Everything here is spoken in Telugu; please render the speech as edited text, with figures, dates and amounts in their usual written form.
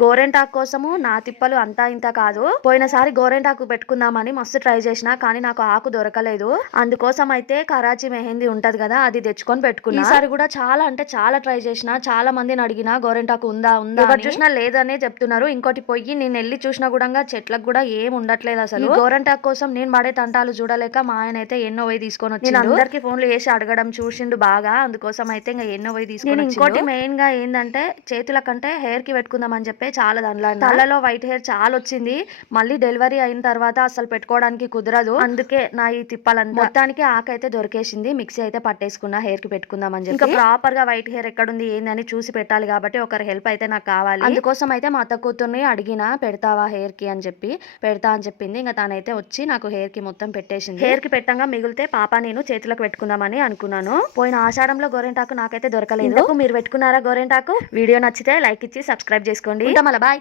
గోరెంటాకు కోసము నా తిప్పలు అంతా ఇంత కాదు. పోయినసారి గోరెంటాకు పెట్టుకుందామని మస్తు ట్రై చేసిన, కానీ నాకు ఆకు దొరకలేదు. అందుకోసం అయితే కరాచీ మెహందీ ఉంటది కదా, అది తెచ్చుకొని పెట్టుకున్నా. ఈసారి కూడా చాలా అంటే చాలా ట్రై చేసిన, చాలా మందిని అడిగిన గోరెంటాకు ఉందా ఉందా, ఎవరు చూసినా లేదనే చెప్తున్నారు. ఇంకోటి పొయ్యి నేను వెళ్ళి చూసిన కూడా చెట్లకు కూడా ఏం ఉండట్లేదు అసలు. గోరెంటాకు కోసం నేను పడే తంటాలు చూడలేక మా ఆయన అయితే ఎన్నో పోయి తీసుకొని వచ్చి నేను అందరికి ఫోన్లు చేసి అడగడం చూసిండు బాగా. అందుకోసం అయితే ఇంకా ఎన్నో పోయి తీసుకొని ఇంకోటి మెయిన్ గా ఏంటంటే చేతుల కంటే హెయిర్ కి పెట్టుకుందాం అని చెప్పి చాలా దానిలో తలలో వైట్ హెయిర్ చాలా వచ్చింది. మళ్ళీ డెలివరీ అయిన తర్వాత అసలు పెట్టుకోవడానికి కుదరదు. అందుకే నా ఈ తిప్పాలంతా. మొత్తానికి ఆకైతే దొరికేసింది. మిక్సీ అయితే పట్టేసుకున్నా హెయిర్ కి పెట్టుకుందాం అని చెప్పి. ఇంకా ప్రాపర్ గా వైట్ హెయిర్ ఎక్కడుంది ఏందని చూసి పెట్టాలి కాబట్టి ఒకరి హెల్ప్ అయితే నాకు కావాలి. అందుకోసం అయితే మా అత్త కూతుర్ని అడిగిన, పెడతావా హెయిర్ కి అని చెప్పి. పెడతా అని చెప్పింది. ఇంకా తనైతే వచ్చి నాకు హెయిర్ కి మొత్తం పెట్టేసింది. హెయిర్ కి పెట్టంగా మిగిలితే పాప నేను చేతులకు పెట్టుకుందామని అనుకున్నాను. పోయిన ఆషాఢంలో గోరెంటాకు నాకైతే దొరకలేదు. మీరు పెట్టుకున్నారా గోరెంటాకు? వీడియో నచ్చితే లైక్ ఇచ్చి సబ్స్క్రైబ్ చేసుకోండి. మళ్ళీ బాయ్.